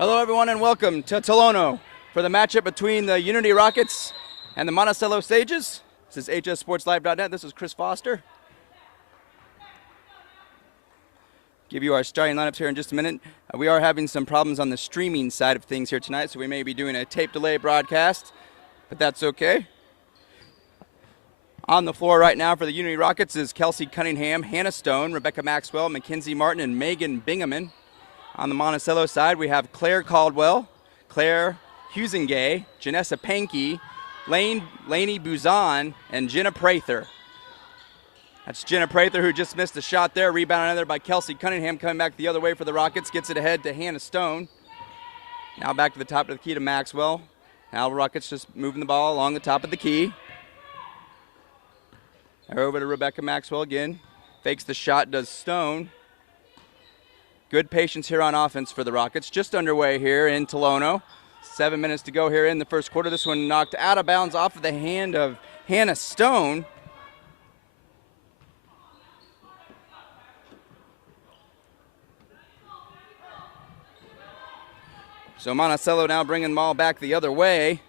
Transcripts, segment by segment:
Hello everyone and welcome to Tolono for the matchup between the Unity Rockets and the Monticello Sages. This is HSSPORTSLIVE.NET. This is Chris Foster. Give you our starting lineups here in just a minute. We are having some problems on the streaming side of things here tonight, so we may be doing a tape delay broadcast, but that's okay. On the floor right now for the Unity Rockets is Kelsey Cunningham, Hannah Stone, Rebecca Maxwell, Mackenzie Martin, and Megan Bingaman. On the Monticello side, we have Claire Caldwell, Claire Husingay, Janessa Pankey, Lainey Buzan, and Jenna Prather. That's Jenna Prather who just missed a shot there. Rebounded there by Kelsey Cunningham, coming back the other way for the Rockets. Gets it ahead to Hannah Stone. Now back to the top of the key to Maxwell. Now the Rockets just moving the ball along the top of the key. Over to Rebecca Maxwell again. Fakes the shot, does Stone. Good patience here on offense for the Rockets. Just underway here in Tolono. 7 minutes to go here in the first quarter. This one knocked out of bounds off of the hand of Hannah Stone. So Monticello now bringing the ball back the other way.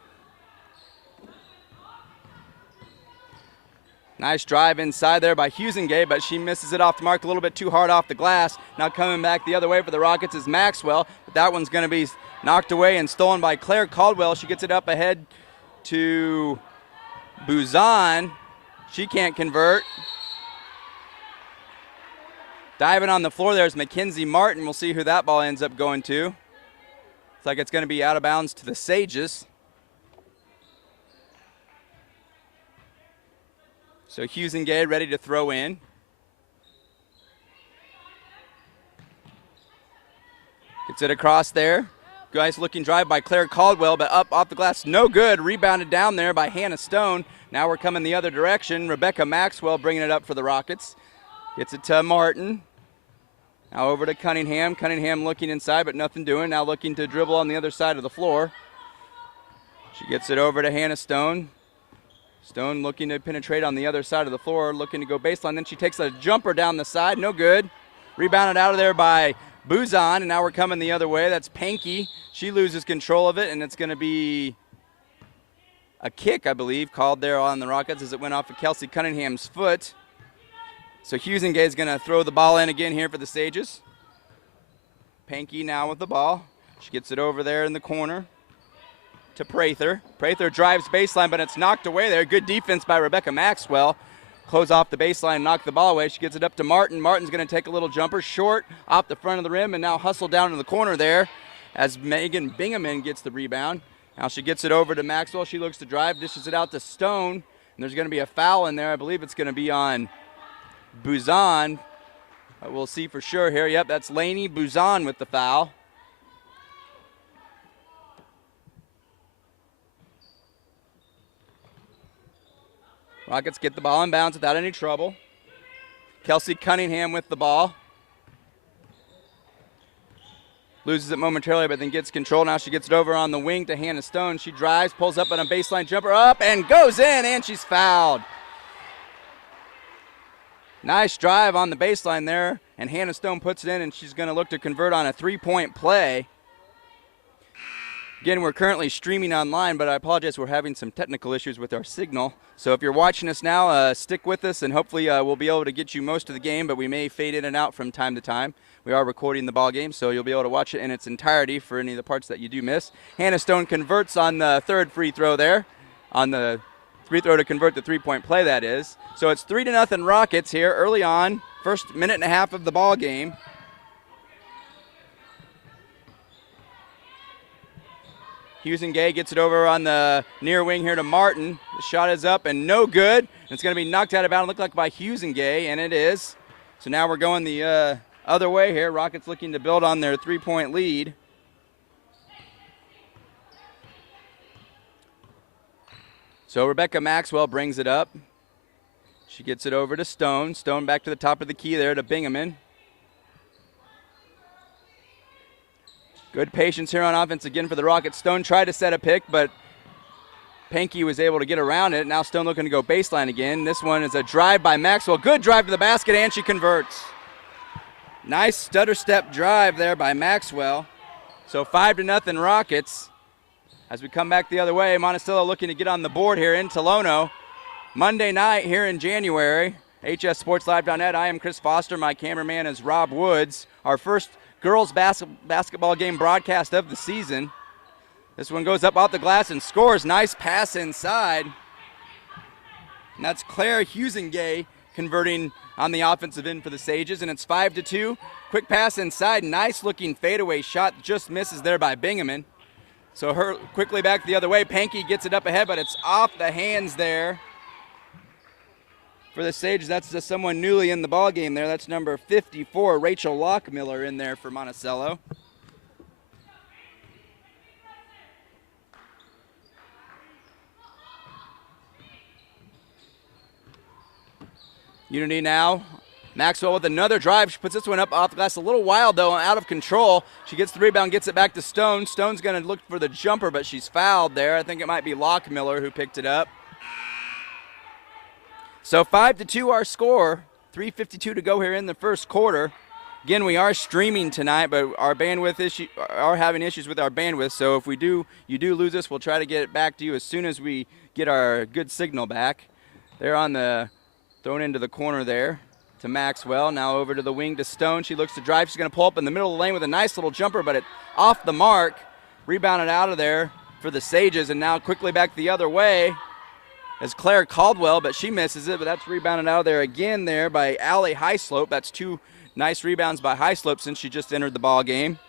Nice drive inside there by Husingay, but she misses it off the mark a little bit too hard off the glass. Now coming back the other way for the Rockets is Maxwell, but that one's going to be knocked away and stolen by Claire Caldwell. She gets it up ahead to Buzan. She can't convert. Diving on the floor there is Mackenzie Martin. We'll see who that ball ends up going to. Looks like it's going to be out of bounds to the Sages. So Husingay ready to throw in. Gets it across there. Nice looking drive by Claire Caldwell, but up off the glass, no good. Rebounded down there by Hannah Stone. Now we're coming the other direction. Rebecca Maxwell bringing it up for the Rockets. Gets it to Martin. Now over to Cunningham. Cunningham looking inside, but nothing doing. Now looking to dribble on the other side of the floor. She gets it over to Hannah Stone. Stone looking to penetrate on the other side of the floor, looking to go baseline. Then she takes a jumper down the side, no good. Rebounded out of there by Buzan, and now we're coming the other way. That's Pankey. She loses control of it, and it's going to be a kick, I believe, called there on the Rockets as it went off of Kelsey Cunningham's foot. So Husingay is going to throw the ball in again here for the Sages. Pankey now with the ball. She gets it over there in the corner to Prather. Prather drives baseline, but it's knocked away there. Good defense by Rebecca Maxwell. Close off the baseline, knock the ball away. She gets it up to Martin. Martin's going to take a little jumper, short, off the front of the rim, and now hustle down in the corner there as Megan Bingaman gets the rebound. Now she gets it over to Maxwell. She looks to drive, dishes it out to Stone, and there's going to be a foul in there. I believe it's going to be on Buzan. We'll see for sure here. Yep, that's Lainey Buzan with the foul. Rockets get the ball in bounds without any trouble. Kelsey Cunningham with the ball. Loses it momentarily, but then gets control. Now she gets it over on the wing to Hannah Stone. She drives, pulls up on a baseline jumper, up, and goes in, and she's fouled. Nice drive on the baseline there, and Hannah Stone puts it in, and she's going to look to convert on a three-point play. Again, we're currently streaming online, but I apologize, we're having some technical issues with our signal. So if you're watching us now, stick with us, and hopefully we'll be able to get you most of the game, but we may fade in and out from time to time. We are recording the ball game, so you'll be able to watch it in its entirety for any of the parts that you do miss. Hannah Stone converts on the third free throw there, on the free throw to convert the three-point play, that is. So it's 3-0 Rockets here early on, first minute and a half of the ball game. Husingay gets it over on the near wing here to Martin. The shot is up and no good. It's going to be knocked out of bounds, looked like by Husingay, and it is. So now we're going the other way here. Rockets looking to build on their three-point lead. So Rebecca Maxwell brings it up. She gets it over to Stone. Stone back to the top of the key there to Bingaman. Good patience here on offense again for the Rockets. Stone tried to set a pick, but Pankey was able to get around it. Now Stone looking to go baseline again. This one is a drive by Maxwell. Good drive to the basket, and she converts. Nice stutter step drive there by Maxwell. So 5-0 Rockets. As we come back the other way, Monticello looking to get on the board here in Tolono. Monday night here in January. HSSPORTSLIVE.NET. I am Chris Foster. My cameraman is Rob Woods. Our first girls basketball game broadcast of the season. This one goes up off the glass and scores. Nice pass inside. And that's Claire Husengay converting on the offensive end for the Sages, and it's 5-2. Quick pass inside. Nice looking fadeaway shot. Just misses there by Bingaman. So her quickly back the other way. Pankey gets it up ahead, but it's off the hands there for the Sages. That's just someone newly in the ball game there. That's number 54, Rachel Lockmiller, in there for Monticello. Unity now. Maxwell with another drive. She puts this one up off the glass. A little wild, though, out of control. She gets the rebound, gets it back to Stone. Stone's going to look for the jumper, but she's fouled there. I think it might be Lockmiller who picked it up. So 5-2 our score. 3:52 to go here in the first quarter. Again, we are streaming tonight, but our bandwidth are having issues with our bandwidth. So if you do lose us, we'll try to get it back to you as soon as we get our good signal back. They're on the thrown into the corner there to Maxwell. Now over to the wing to Stone. She looks to drive. She's going to pull up in the middle of the lane with a nice little jumper, but it off the mark. Rebounded out of there for the Sages, and now quickly back the other way as Claire Caldwell, but she misses it, but that's rebounded out of there again there by Allie Highslope. That's two nice rebounds by Highslope since she just entered the ball game.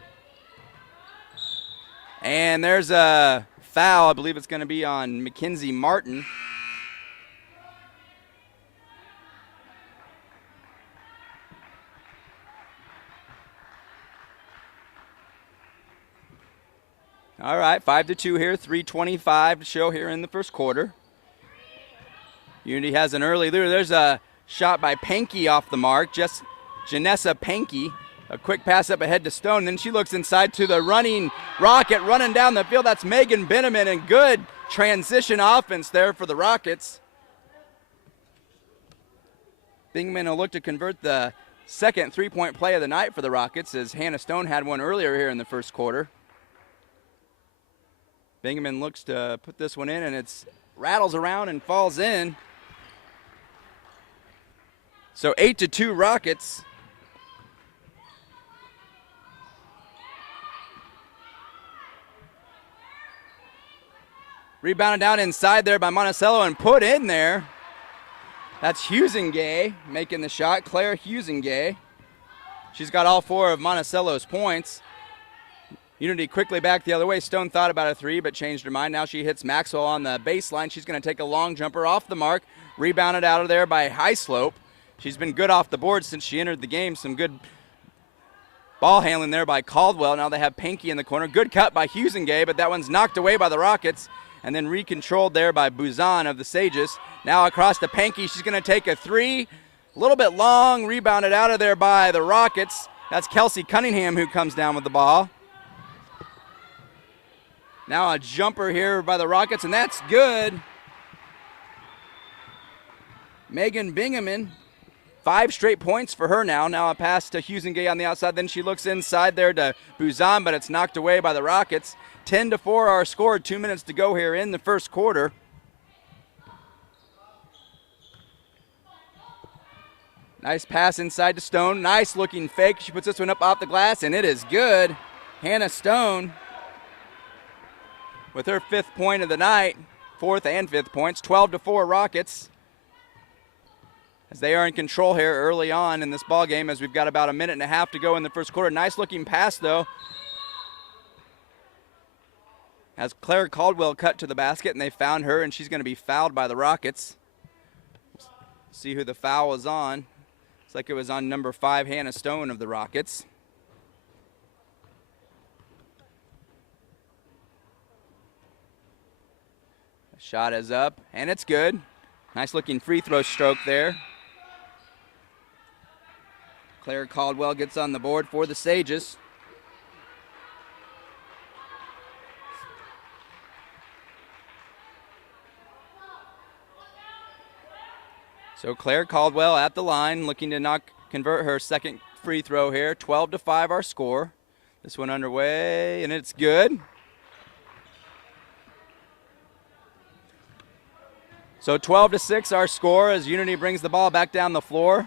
And there's a foul. I believe it's going to be on Mackenzie Martin. All right, 5-2 here, 3:25 to show here in the first quarter. Unity has an early lead. There's a shot by Pankey off the mark. Just Janessa Pankey. A quick pass up ahead to Stone. Then she looks inside to the running Rocket running down the field. That's Megan Benneman, and good transition offense there for the Rockets. Bingman will look to convert the second three-point play of the night for the Rockets, as Hannah Stone had one earlier here in the first quarter. Bingaman looks to put this one in, and it's rattles around and falls in. So 8-2 Rockets. Rebounded down inside there by Monticello and put in there. That's Husengay making the shot, Claire Husengay. She's got all four of Monticello's points. Unity quickly back the other way. Stone thought about a three, but changed her mind. Now she hits Maxwell on the baseline. She's going to take a long jumper off the mark. Rebounded out of there by Highslope. She's been good off the board since she entered the game. Some good ball handling there by Caldwell. Now they have Pankey in the corner. Good cut by Husengay, but that one's knocked away by the Rockets. And then recontrolled there by Buzan of the Sages. Now across to Pankey. She's going to take a three. A little bit long. Rebounded out of there by the Rockets. That's Kelsey Cunningham who comes down with the ball. Now a jumper here by the Rockets, and that's good. Megan Bingaman, 5 straight points for her now. Now a pass to Husengay on the outside. Then she looks inside there to Buzan, but it's knocked away by the Rockets. 10-4 our score. 2 minutes to go here in the first quarter. Nice pass inside to Stone. Nice looking fake. She puts this one up off the glass, and it is good. Hannah Stone with her 5th point of the night, 4th and 5th points, 12-4 Rockets, as they are in control here early on in this ball game, as we've got about a minute and a half to go in the first quarter. Nice looking pass though, as Claire Caldwell cut to the basket, and they found her, and she's going to be fouled by the Rockets. See who the foul was on. Looks like it was on number 5, Hannah Stone of the Rockets. Shot is up, and it's good. Nice looking free throw stroke there. Claire Caldwell gets on the board for the Sages. So Claire Caldwell at the line, looking to convert her second free throw here. 12-5 our score. This one underway, and it's good. So 12-6 our score as Unity brings the ball back down the floor.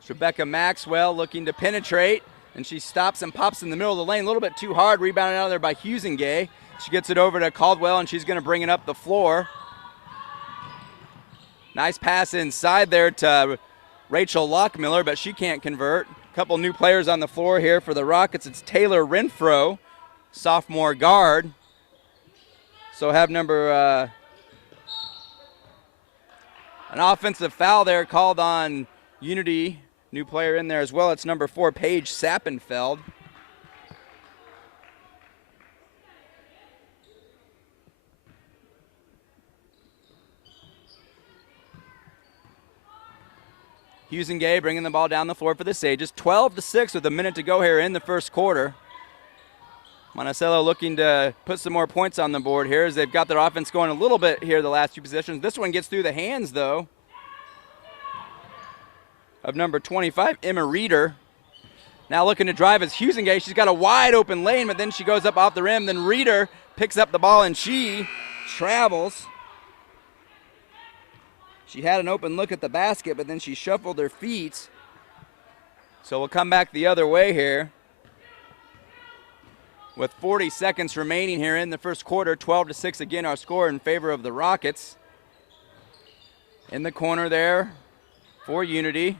It's Rebecca Maxwell looking to penetrate, and she stops and pops in the middle of the lane a little bit too hard, rebounded out of there by Husengay. She gets it over to Caldwell, and she's going to bring it up the floor. Nice pass inside there to Rachel Lockmiller, but she can't convert. A couple new players on the floor here for the Rockets. It's Taylor Renfro, sophomore guard. So have number an offensive foul there called on Unity. New player in there as well. It's number 4, Paige Sappenfeld. Husengay bringing the ball down the floor for the Sages. 12-6 with a minute to go here in the first quarter. Monticello looking to put some more points on the board here as they've got their offense going a little bit here the last few possessions. This one gets through the hands, though, of number 25, Emma Reeder. Now looking to drive is Husengay. She's got a wide open lane, but then she goes up off the rim. Then Reeder picks up the ball, and she travels. She had an open look at the basket, but then she shuffled her feet. So we'll come back the other way here. With 40 seconds remaining here in the first quarter, 12-6 again our score in favor of the Rockets. In the corner there for Unity.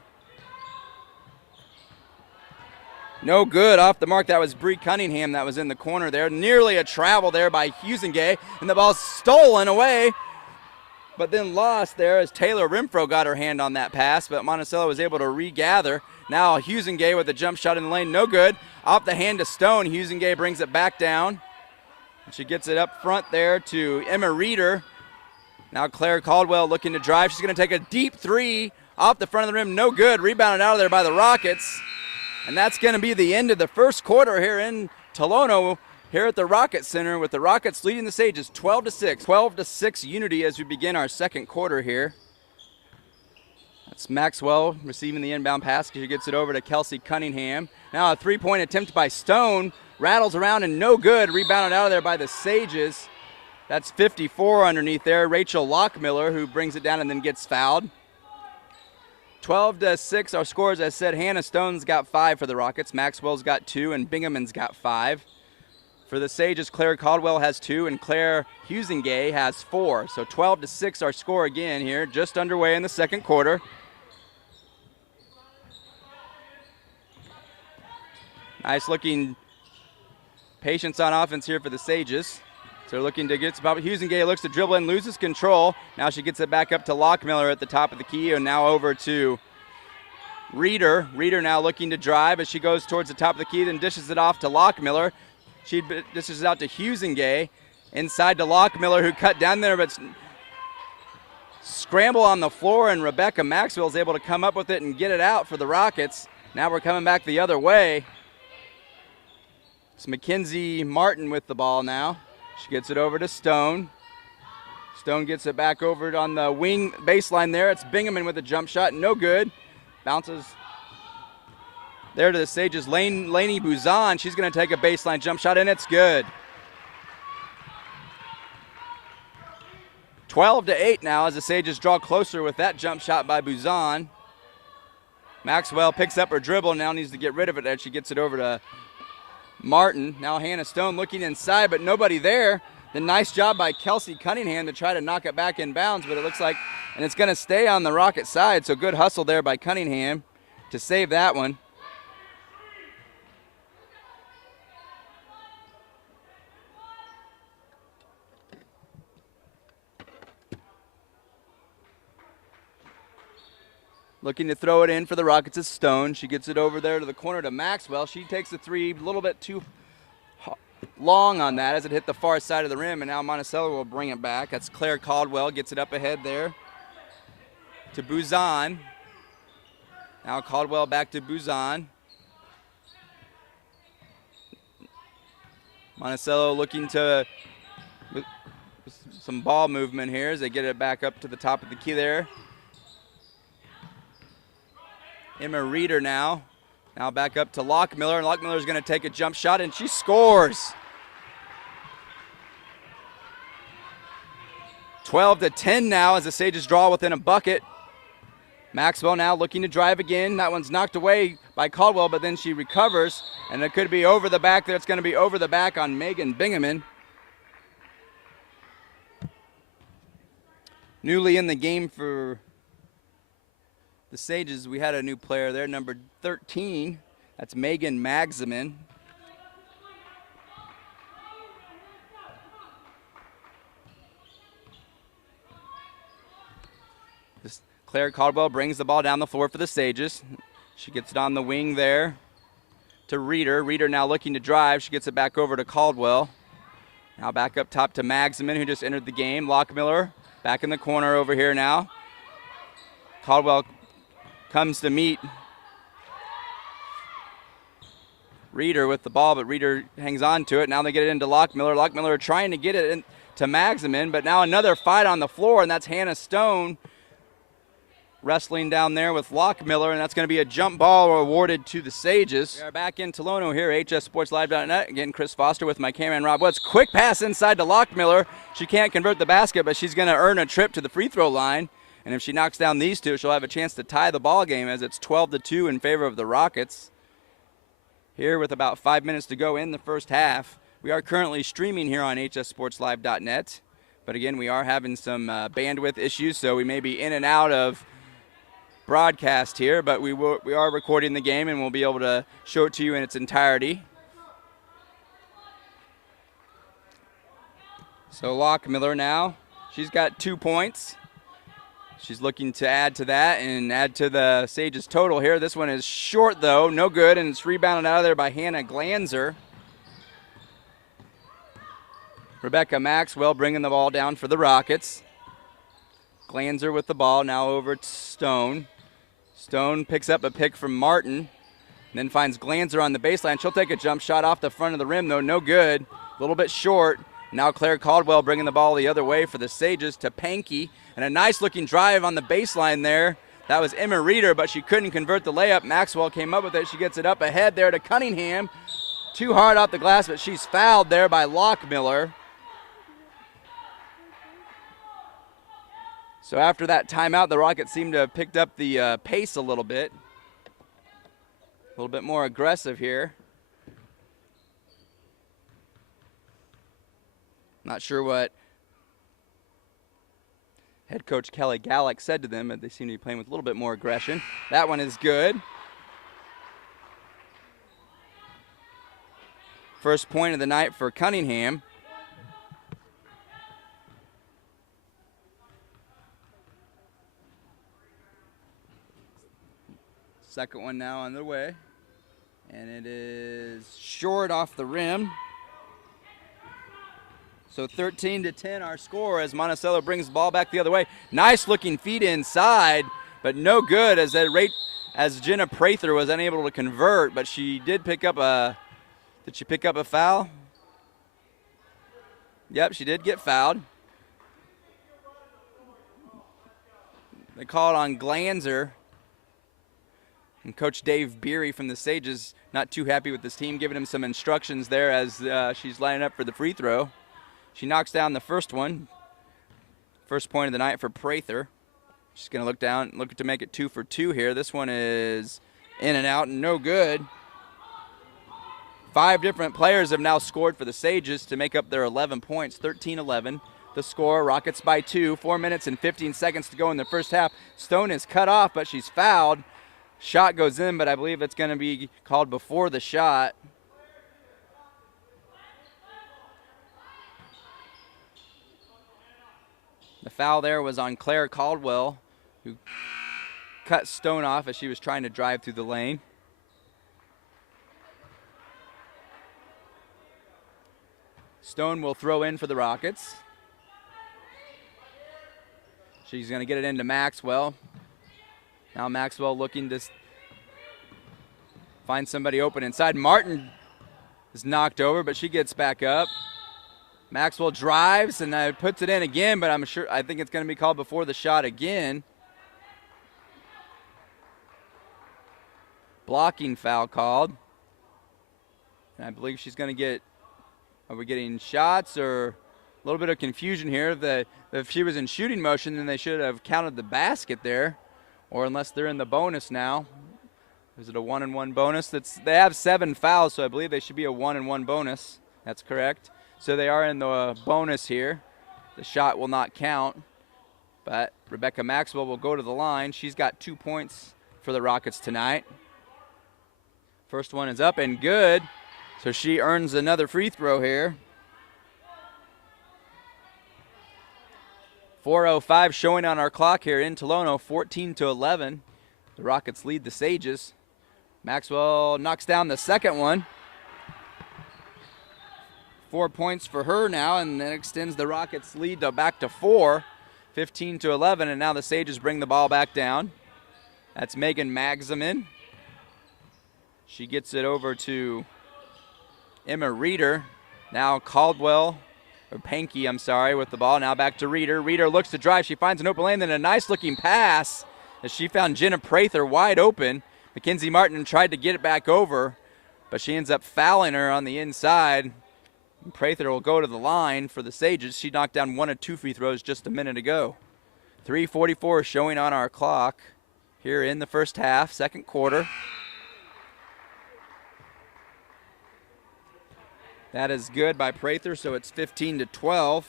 No good, off the mark. That was Bree Cunningham that was in the corner there. Nearly a travel there by Husengay, and the ball's stolen away, but then lost there as Taylor Renfro got her hand on that pass, but Monticello was able to regather. Now Husengay with a jump shot in the lane, no good. Off the hand of Stone, Husengay brings it back down. She gets it up front there to Emma Reeder. Now Claire Caldwell looking to drive. She's going to take a deep three off the front of the rim, no good. Rebounded out of there by the Rockets. And that's going to be the end of the first quarter here in Tolono, here at the Rocket Center, with the Rockets leading the Sages 12-6. 12-6 Unity as we begin our second quarter here. That's Maxwell receiving the inbound pass. She gets it over to Kelsey Cunningham. Now a three-point attempt by Stone. Rattles around and no good. Rebounded out of there by the Sages. That's 54 underneath there. Rachel Lockmiller, who brings it down and then gets fouled. 12-6 our scores. As I said, Hannah Stone's got 5 for the Rockets. Maxwell's got 2 and Bingham's got 5. For the Sages, Claire Caldwell has 2 and Claire Husengay has 4. So 12-6 our score again here, just underway in the second quarter. Nice looking patience on offense here for the Sages. So they're looking to get to Husengay, looks to dribble and loses control. Now she gets it back up to Lockmiller at the top of the key, and now over to Reeder. Reeder now looking to drive as she goes towards the top of the key, then dishes it off to Lockmiller. She dishes it out to Husengay. Inside to Lockmiller, who cut down there, but scramble on the floor, and Rebecca Maxwell is able to come up with it and get it out for the Rockets. Now we're coming back the other way. It's Mackenzie Martin with the ball now. She gets it over to Stone. Stone gets it back over on the wing baseline there. It's Bingham with a jump shot, no good. Bounces there to the Sages. Lainey Buzan, she's going to take a baseline jump shot, and it's good. 12-8 now as the Sages draw closer with that jump shot by Buzan. Maxwell picks up her dribble, now needs to get rid of it as she gets it over to Martin. Now Hannah Stone looking inside, but nobody there. The nice job by Kelsey Cunningham to try to knock it back in bounds, but it looks like, and it's going to stay on the Rocket side, so good hustle there by Cunningham to save that one. Looking to throw it in for the Rockets is Stone. She gets it over there to the corner to Maxwell. She takes the three, a little bit too long on that as it hit the far side of the rim, and now Monticello will bring it back. That's Claire Caldwell, gets it up ahead there to Buzan. Now Caldwell back to Buzan. Monticello looking to some ball movement here as they get it back up to the top of the key there. Emma Reeder now Now back up to Lockmiller, and Lockmiller's going to take a jump shot, and she scores. 12-10 now as the Sages draw within a bucket. Maxwell now looking to drive again. That one's knocked away by Caldwell, but then she recovers, and it could be over the back there. It's going to be over the back on Megan Bingaman. Newly in the game for the Sages, we had a new player there, number 13. That's Megan Magsamen. Claire Caldwell brings the ball down the floor for the Sages. She gets it on the wing there to Reeder. Reeder now looking to drive. She gets it back over to Caldwell. Now back up top to Magsamen, who just entered the game. Lockmiller back in the corner over here now. Caldwell comes to meet Reeder with the ball, but Reeder hangs on to it. Now they get it into Lockmiller. Lockmiller trying to get it to Magsamen, but now another fight on the floor, and that's Hannah Stone wrestling down there with Lockmiller, and that's going to be a jump ball awarded to the Sages. We are back in Tolono here, HSSPORTSLIVE.NET. Again, Chris Foster with my cameraman Rob Woods. Quick pass inside to Lockmiller. She can't convert the basket, but she's going to earn a trip to the free throw line. And if she knocks down these two, she'll have a chance to tie the ball game as it's 12-2 in favor of the Rockets. Here with about 5 minutes to go in the first half. We are currently streaming here on HSSPORTSLIVE.NET. But again, we are having some bandwidth issues, so we may be in and out of broadcast here, but we are recording the game and we'll be able to show it to you in its entirety. So Lockmiller now, she's got 2 points. She's looking to add to that and add to the Sages total here. This one is short though, no good, and it's rebounded out of there by Hannah Glanzer. Rebecca Maxwell bringing the ball down for the Rockets. Glanzer with the ball, now over to Stone. Stone picks up a pick from Martin, and then finds Glanzer on the baseline. She'll take a jump shot off the front of the rim, though, no good. A little bit short. Now Claire Caldwell bringing the ball the other way for the Sages to Pankey. And a nice-looking drive on the baseline there. That was Emma Reeder, but she couldn't convert the layup. Maxwell came up with it. She gets it up ahead there to Cunningham. Too hard off the glass, but she's fouled there by Lockmiller. So after that timeout, the Rockets seem to have picked up the pace a little bit. A little bit more aggressive here. Not sure what head coach Kelly Gallick said to them, but they seem to be playing with a little bit more aggression. That one is good. First point of the night for Cunningham. Second one now on the way, and it is short off the rim. So 13-10 our score as Monticello brings the ball back the other way. Nice looking feed inside, but no good as Jenna Prather was unable to convert, but she did pick up did she pick up a foul? Yep, she did get fouled. They call it on Glanzer. And Coach Dave Beery from the Sages not too happy with this team, giving him some instructions there as she's lining up for the free throw. She knocks down the first one. First point of the night for Prather. She's going to look down, look to make it 2 for 2 here. This one is in and out and no good. 5 different players have now scored for the Sages to make up their 11 points, 13-11. The score, Rockets by 2, 4 minutes and 15 seconds to go in the first half. Stone is cut off, but she's fouled. Shot goes in, but I believe it's going to be called before the shot. The foul there was on Claire Caldwell, who cut Stone off as she was trying to drive through the lane. Stone will throw in for the Rockets. She's going to get it into Maxwell. Now Maxwell looking to find somebody open inside. Martin is knocked over, but she gets back up. Maxwell drives and puts it in again, but I think it's going to be called before the shot again. blocking foul called. And I believe she's going to get, are we getting shots or a little bit of confusion here? If she was in shooting motion, then they should have counted the basket there, or unless they're in the bonus now. Is it a 1-and-1 bonus? They have 7 fouls, so I believe they should be a 1-and-1 bonus. That's correct. So they are in the bonus here. The shot will not count, but Rebecca Maxwell will go to the line. She's got 2 points for the Rockets tonight. First one is up and good, so she earns another free throw here. 4:05 showing on our clock here in Tolono, 14-11. The Rockets lead the Sages. Maxwell knocks down the second one. 4 points for her now, and that extends the Rockets' lead back to 4, 15-11, and now the Sages bring the ball back down. That's Megan Magsamen. She gets it over to Emma Reeder. Now Pankey, with the ball. Now back to Reeder. Reeder looks to drive. She finds an open lane, then a nice-looking pass as she found Jenna Prather wide open. Mackenzie Martin tried to get it back over, but she ends up fouling her on the inside. Prather will go to the line for the Sages. She knocked down 1 of 2 free throws just a minute ago. 3:44 showing on our clock here in the first half, second quarter. That is good by Prather, so it's 15-12.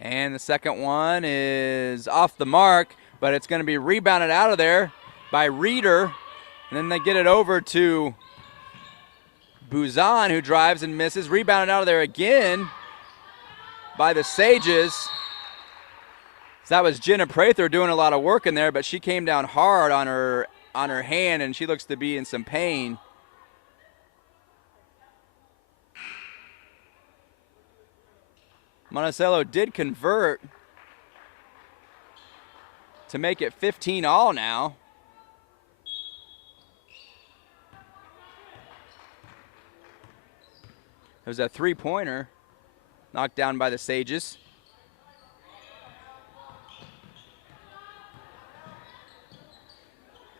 And the second one is off the mark, but it's going to be rebounded out of there by Reeder. And then they get it over to Buzan, who drives and misses. Rebounded out of there again by the Sages. So that was Jenna Prather doing a lot of work in there, but she came down hard on her hand, and she looks to be in some pain. Monticello did convert to make it 15-all now. It was a three-pointer knocked down by the Sages.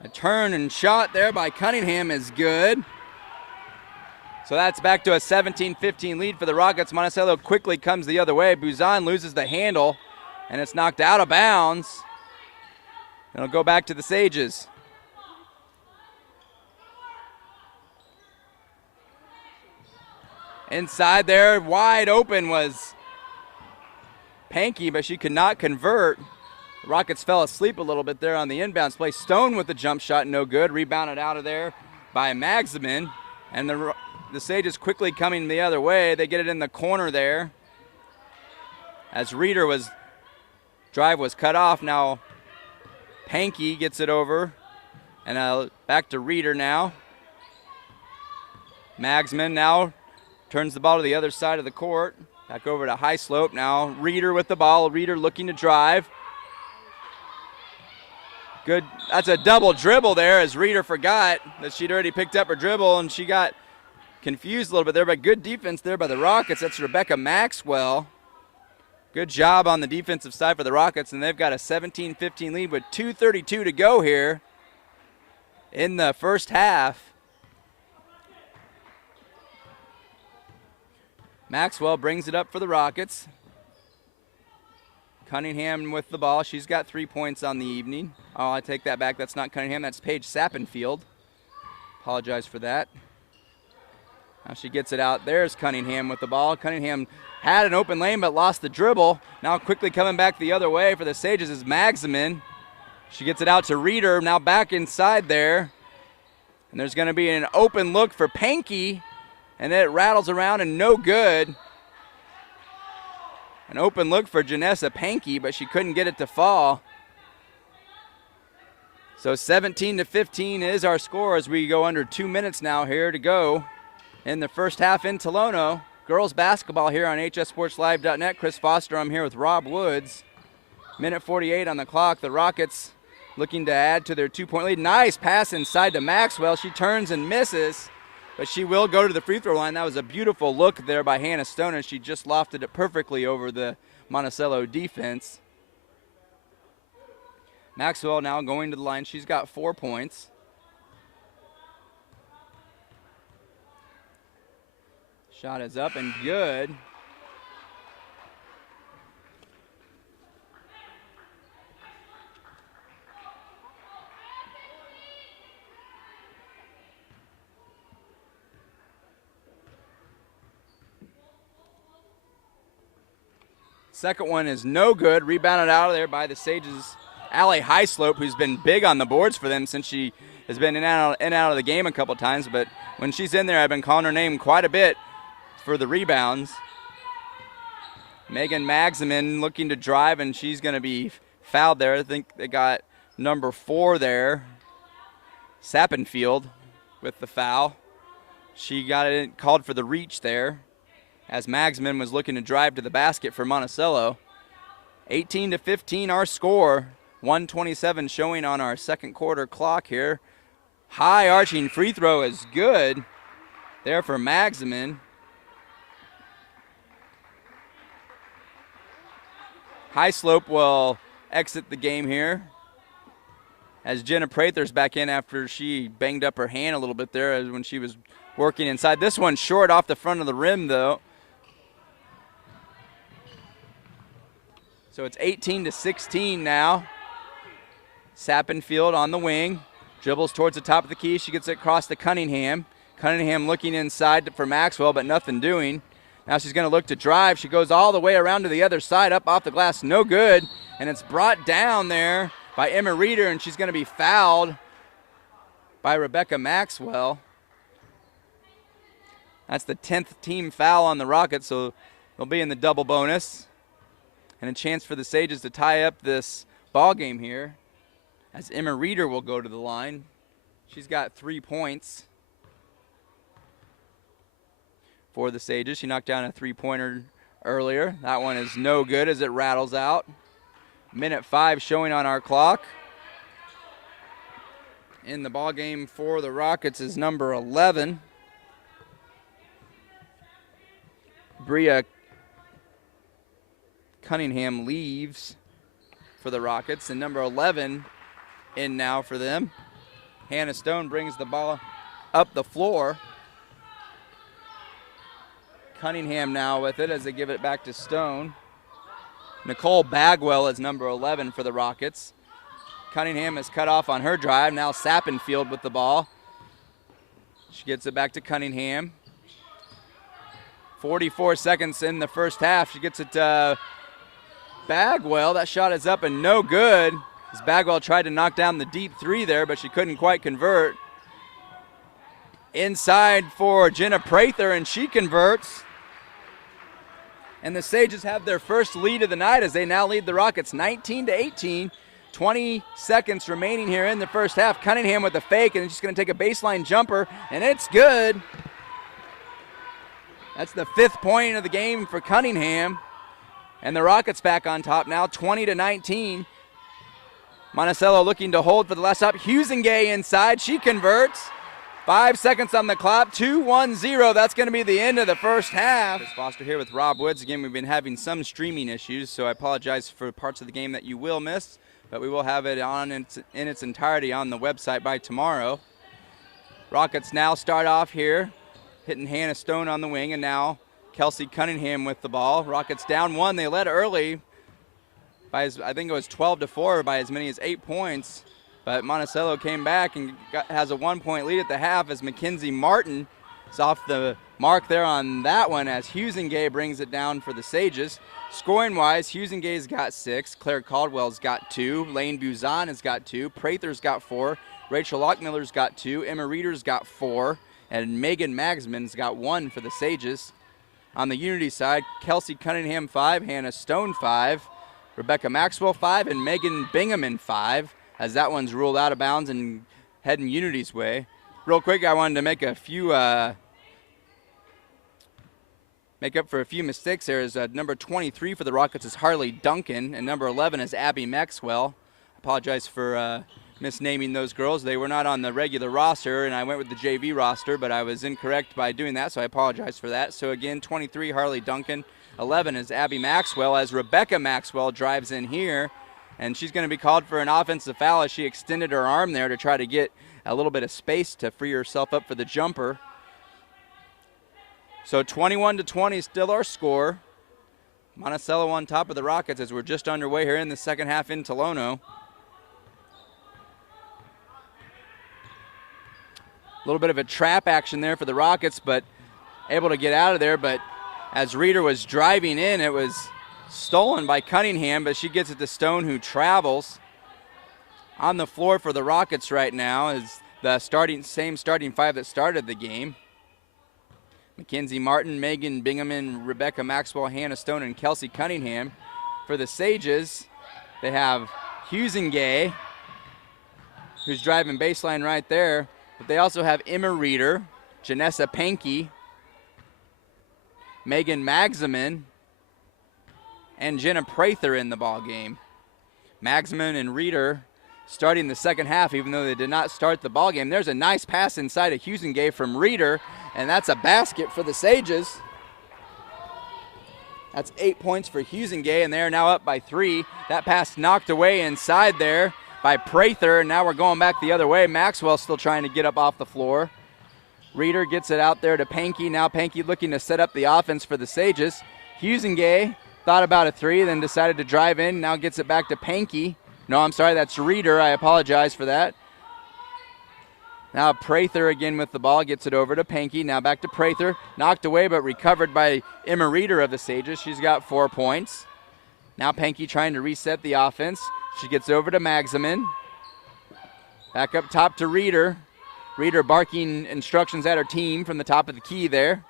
A turn and shot there by Cunningham is good. So that's back to a 17-15 lead for the Rockets. Monticello quickly comes the other way. Buzan loses the handle, and it's knocked out of bounds. It'll go back to the Sages. Inside there, wide open was Pankey, but she could not convert. The Rockets fell asleep a little bit there on the inbounds play. Stone with the jump shot, no good. Rebounded out of there by Magsamen. And the Sages quickly coming the other way. They get it in the corner there. As Reeder drive was cut off. Now Pankey gets it over. And back to Reeder now. Magsamen now turns the ball to the other side of the court. Back over to High Slope now. Reeder with the ball. Reeder looking to drive. Good. That's a double dribble there as Reeder forgot that she'd already picked up her dribble, and she got confused a little bit there, but good defense there by the Rockets. That's Rebecca Maxwell. Good job on the defensive side for the Rockets, and they've got a 17-15 lead with 2:32 to go here in the first half. Maxwell brings it up for the Rockets. Cunningham with the ball. She's got 3 points on the evening. Oh, I take that back. That's not Cunningham. That's Paige Sappenfield. Apologize for that. Now she gets it out. There's Cunningham with the ball. Cunningham had an open lane but lost the dribble. Now quickly coming back the other way for the Sages is Magsamen. She gets it out to Reeder. Now back inside there. And there's going to be an open look for Pankey. And it rattles around and no good. An open look for Janessa Pankey, but she couldn't get it to fall. So 17-15 is our score as we go under 2 minutes now here to go in the first half in Tolono. Girls basketball here on HSSPORTSLIVE.NET. Chris Foster, I'm here with Rob Woods. Minute 48 on the clock. The Rockets looking to add to their 2-point lead. Nice pass inside to Maxwell. She turns and misses, but she will go to the free throw line. That was a beautiful look there by Hannah Stone, and she just lofted it perfectly over the Monticello defense. Maxwell now going to the line. She's got 4 points. Shot is up and good. Second one is no good. Rebounded out of there by the Sages' Allie Highslope, who's been big on the boards for them since she has been in and out of the game a couple times. But when she's in there, I've been calling her name quite a bit for the rebounds. Megan Magsamen looking to drive, and she's going to be fouled there. I think they got number 4 there, Sappenfield, with the foul. She got it called for the reach there, as Magsman was looking to drive to the basket for Monticello. 18-15 our score. 1:27 showing on our second quarter clock here. High arching free throw is good there for Magsamen. Highslope will exit the game here, as Jenna Prather's back in after she banged up her hand a little bit there when she was working inside. This one's short off the front of the rim though. So it's 18-16 now. Sappenfield on the wing. Dribbles towards the top of the key. She gets it across to Cunningham. Cunningham looking inside for Maxwell, but nothing doing. Now she's going to look to drive. She goes all the way around to the other side, up off the glass. No good. And it's brought down there by Emma Reeder, and she's going to be fouled by Rebecca Maxwell. That's the 10th team foul on the Rockets, so they'll be in the double bonus. And a chance for the Sages to tie up this ball game here, as Emma Reeder will go to the line. She's got 3 points for the Sages. She knocked down a 3-pointer earlier. That one is no good as it rattles out. Minute 5 showing on our clock. In the ball game for the Rockets is number 11, Bria Cunningham leaves for the Rockets, and number 11 in now for them. Hannah Stone brings the ball up the floor. Cunningham now with it as they give it back to Stone. Nicole Bagwell is number 11 for the Rockets. Cunningham is cut off on her drive. Now Sappenfield with the ball. She gets it back to Cunningham. 44 seconds in the first half. She gets it to Bagwell. That shot is up and no good, as Bagwell tried to knock down the deep 3 there, but she couldn't quite convert. Inside for Jenna Prather, and she converts. And the Sages have their first lead of the night as they now lead the Rockets 19-18. 20 seconds remaining here in the first half. Cunningham with the fake, and she's going to take a baseline jumper, and it's good. That's the 5th point of the game for Cunningham. And the Rockets back on top now, 20-19. Monticello looking to hold for the last stop. Husengay inside. She converts. 5 seconds on the clock. 2-1-0. That's going to be the end of the first half. Chris Foster here with Rob Woods. Again, we've been having some streaming issues, so I apologize for parts of the game that you will miss, but we will have it on in its entirety on the website by tomorrow. Rockets now start off here, hitting Hannah Stone on the wing, and now Kelsey Cunningham with the ball. Rockets down 1. They led early by, I think it was 12-4, by as many as 8 points. But Monticello came back and has a 1-point lead at the half as Mackenzie Martin is off the mark there on that one, as Husengay brings it down for the Sages. Scoring-wise, Husengay's got 6. Claire Caldwell's got 2. Lane Buzan has got 2. Prather's got 4. Rachel Lockmiller's got 2. Emma Reeder's got 4. And Megan Magsman's got 1 for the Sages. On the Unity side, Kelsey Cunningham 5, Hannah Stone 5, Rebecca Maxwell 5, and Megan Bingaman 5, as that one's ruled out of bounds and heading Unity's way. Real quick, I wanted to make a few make up for a few mistakes there. Is number 23 for the Rockets is Harley Duncan, and number 11 is Abby Maxwell. I apologize for misnaming those girls. They were not on the regular roster, and I went with the JV roster, but I was incorrect by doing that, so I apologize for that. So again, 23, Harley Duncan. 11 is Abby Maxwell, as Rebecca Maxwell drives in here And she's going to be called for an offensive foul as she extended her arm there to try to get a little bit of space to free herself up for the jumper. So 21-20 still our score. Monticello on top of the Rockets as we're just underway here in the second half in Tolono. A little bit of a trap action there for the Rockets, but able to get out of there. But as Reeder was driving in, it was stolen by Cunningham, but she gets it to Stone, who travels. On the floor for the Rockets right now is the same starting five that started the game. Mackenzie Martin, Megan Bingaman, Rebecca Maxwell, Hannah Stone, and Kelsey Cunningham. For the Sages, they have Husengay, who's driving baseline right there. But they also have Emma Reeder, Janessa Pankey, Megan Magsaman, and Jenna Prather in the ball game. Magsaman and Reeder starting the second half, even though they did not start the ball game. There's a nice pass inside of Husengay from Reeder, and that's a basket for the Sages. That's 8 points for Husengay, and they're now up by 3. That pass knocked away inside there by Prather, and now we're going back the other way. Maxwell still trying to get up off the floor. Reeder gets it out there to Pankey. Now Pankey looking to set up the offense for the Sages. Husengay thought about a 3, then decided to drive in. Now gets it back to Pankey. No, I'm sorry, that's Reeder. I apologize for that. Now Prather again with the ball, gets it over to Pankey. Now back to Prather. Knocked away but recovered by Emma Reeder of the Sages. She's got 4 points. Now Pankey trying to reset the offense. She gets over to Magsaman. Back up top to Reeder. Reeder barking instructions at her team from the top of the key there.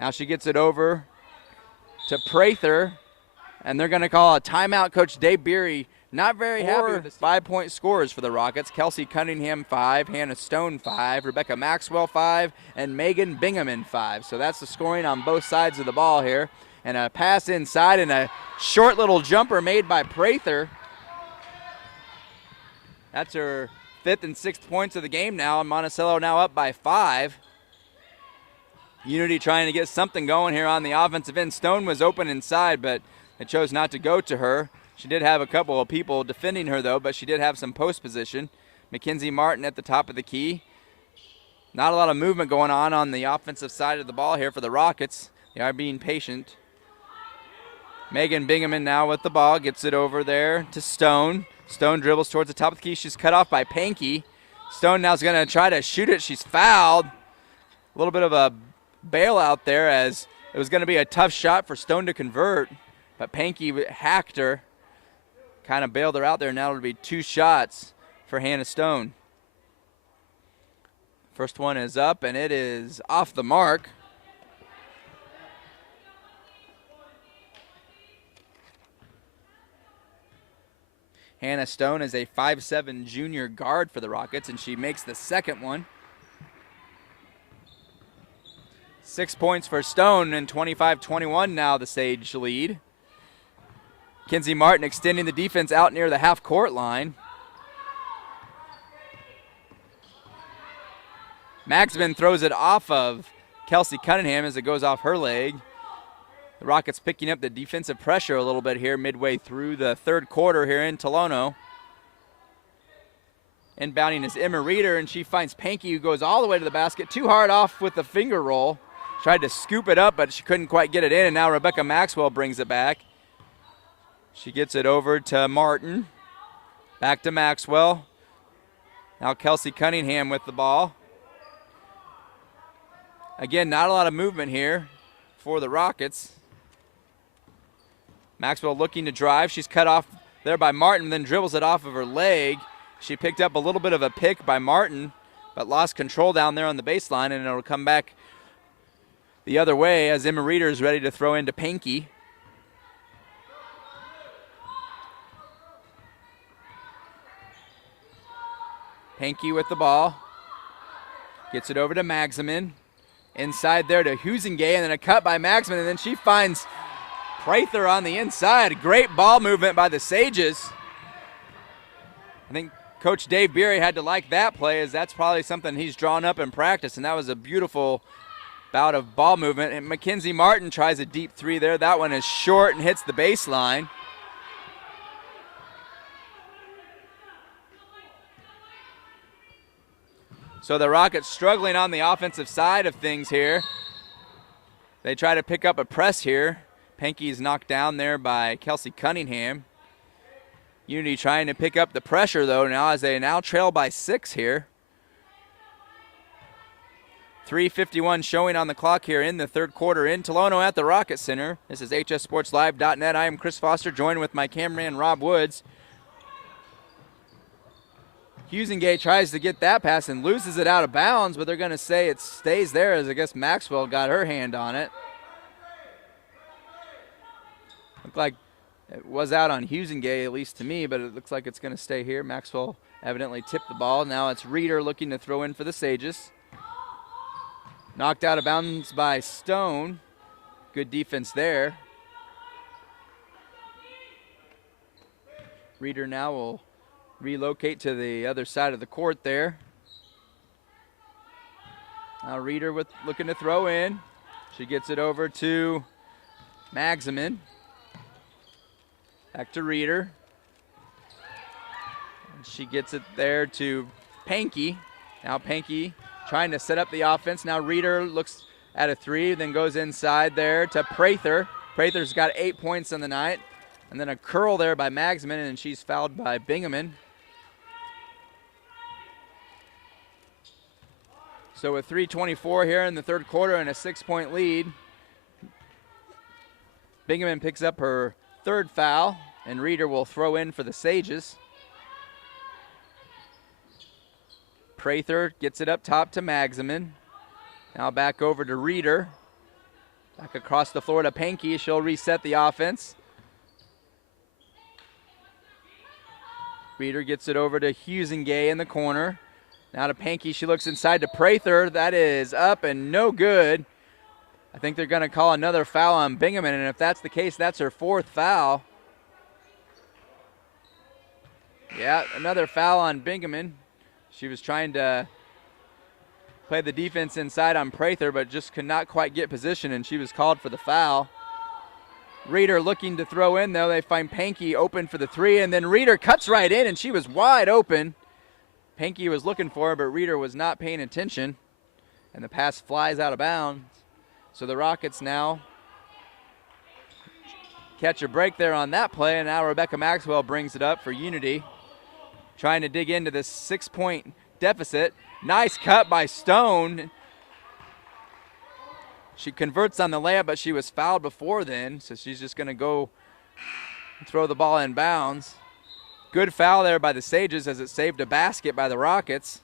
Now she gets it over to Prather, and they're going to call a timeout. Coach Dave Beery not very happy with the 5-point scores for the Rockets. Kelsey Cunningham 5, Hannah Stone 5, Rebecca Maxwell 5, and Megan Bingaman 5. So that's the scoring on both sides of the ball here. And a pass inside and a short little jumper made by Prather. That's her 5th and 6th points of the game now, and Monticello now up by 5. Unity trying to get something going here on the offensive end. Stone was open inside, but it chose not to go to her. She did have a couple of people defending her, though, but she did have some post position. Mackenzie Martin at the top of the key. Not a lot of movement going on the offensive side of the ball here for the Rockets. They are being patient. Megan Bingaman now with the ball, gets it over there to Stone. Stone dribbles towards the top of the key. She's cut off by Pankey. Stone now is going to try to shoot it. She's fouled. A little bit of a bailout there, as it was going to be a tough shot for Stone to convert, but Pankey hacked her, kind of bailed her out there. Now it'll be 2 shots for Hannah Stone. First one is up, and it is off the mark. Hannah Stone is a 5'7" junior guard for the Rockets, and she makes the second one. 6 points for Stone, and 25-21 now the Sage lead. Kenzie Martin extending the defense out near the half-court line. Maxman throws it off of Kelsey Cunningham as it goes off her leg. The Rockets picking up the defensive pressure a little bit here midway through the third quarter here in Tolono. Inbounding is Emma Reeder, and she finds Pankey, who goes all the way to the basket. Too hard off with the finger roll. Tried to scoop it up, but she couldn't quite get it in, and now Rebecca Maxwell brings it back. She gets it over to Martin. Back to Maxwell. Now Kelsey Cunningham with the ball. Again, not a lot of movement here for the Rockets. Maxwell looking to drive. She's cut off there by Martin, then dribbles it off of her leg. She picked up a little bit of a pick by Martin, but lost control down there on the baseline, and it'll come back the other way as Emma Reeder is ready to throw into Pankey. Pankey with the ball. Gets it over to Magsaman. Inside there to Husengay, and then a cut by Maxman, and then she finds Prather on the inside. Great ball movement by the Sages. I think Coach Dave Beery had to like that play, as that's probably something he's drawn up in practice, and that was a beautiful bout of ball movement. And Mackenzie Martin tries a deep 3 there. That one is short and hits the baseline. So the Rockets struggling on the offensive side of things here. They try to pick up a press here. Pankey's knocked down there by Kelsey Cunningham. Unity trying to pick up the pressure, though, now as they now trail by 6 here. 3:51 showing on the clock here in the third quarter in Tolono at the Rocket Center. This is HSSPORTSLIVE.NET. I am Chris Foster, joined with my cameraman Rob Woods. Hughesengate tries to get that pass and loses it out of bounds, but they're going to say it stays there as I guess Maxwell got her hand on it. Looked like it was out on Hughesengate, at least to me, but it looks like it's going to stay here. Maxwell evidently tipped the ball. Now it's Reeder looking to throw in for the Sages. Knocked out of bounds by Stone. Good defense there. Reeder now will relocate to the other side of the court there. Now Reeder looking to throw in. She gets it over to Magsamen. Back to Reeder. And she gets it there to Pankey. Now Pankey trying to set up the offense. Now Reeder looks at a 3, then goes inside there to Prather. Prather's got 8 points on the night. And then a curl there by Magsamen, and she's fouled by Bingaman. So with 3:24 here in the third quarter and a 6-point lead, Bingaman picks up her third foul, and Reeder will throw in for the Sages. Prather gets it up top to Magsamen. Now back over to Reeder. Back across the floor to Pankey. She'll reset the offense. Reeder gets it over to Hughesengate in the corner. Now to Pankey. She looks inside to Prather. That is up and no good. I think they're going to call another foul on Bingaman, and if that's the case, that's her 4th foul. Yeah, another foul on Bingaman. She was trying to play the defense inside on Prather, but just could not quite get position, and she was called for the foul. Reeder looking to throw in, though. They find Pankey open for the 3, and then Reeder cuts right in, and she was wide open. Pankey was looking for her, but Reeder was not paying attention, and the pass flies out of bounds. So the Rockets now catch a break there on that play, and now Rebecca Maxwell brings it up for Unity. Trying to dig into this 6-point deficit. Nice cut by Stone. She converts on the layup, but she was fouled before then, so she's just going to go throw the ball in bounds. Good foul there by the Sages as it saved a basket by the Rockets.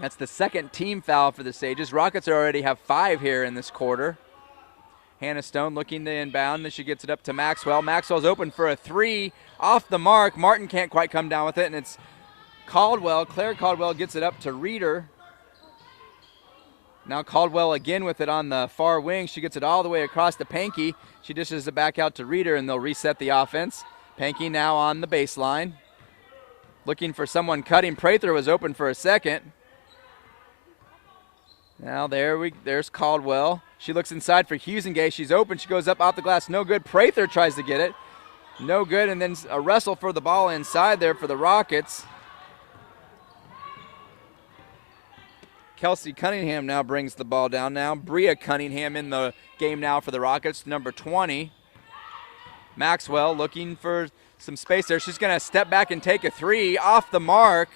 That's the second team foul for the Sages. Rockets already have 5 here in this quarter. Hannah Stone looking to inbound, then she gets it up to Maxwell. Maxwell's open for a 3 off the mark. Martin can't quite come down with it, and it's Caldwell. Claire Caldwell gets it up to Reeder. Now Caldwell again with it on the far wing. She gets it all the way across to Pankey. She dishes it back out to Reeder, and they'll reset the offense. Pankey now on the baseline. Looking for someone cutting. Prather was open for a second. Now there's Caldwell. She looks inside for Hughesengate. She's open. She goes up off the glass. No good. Prather tries to get it. No good. And then a wrestle for the ball inside there for the Rockets. Kelsey Cunningham now brings the ball down now. Bria Cunningham in the game now for the Rockets, number 20. Maxwell looking for some space there. She's going to step back and take a 3 off the mark.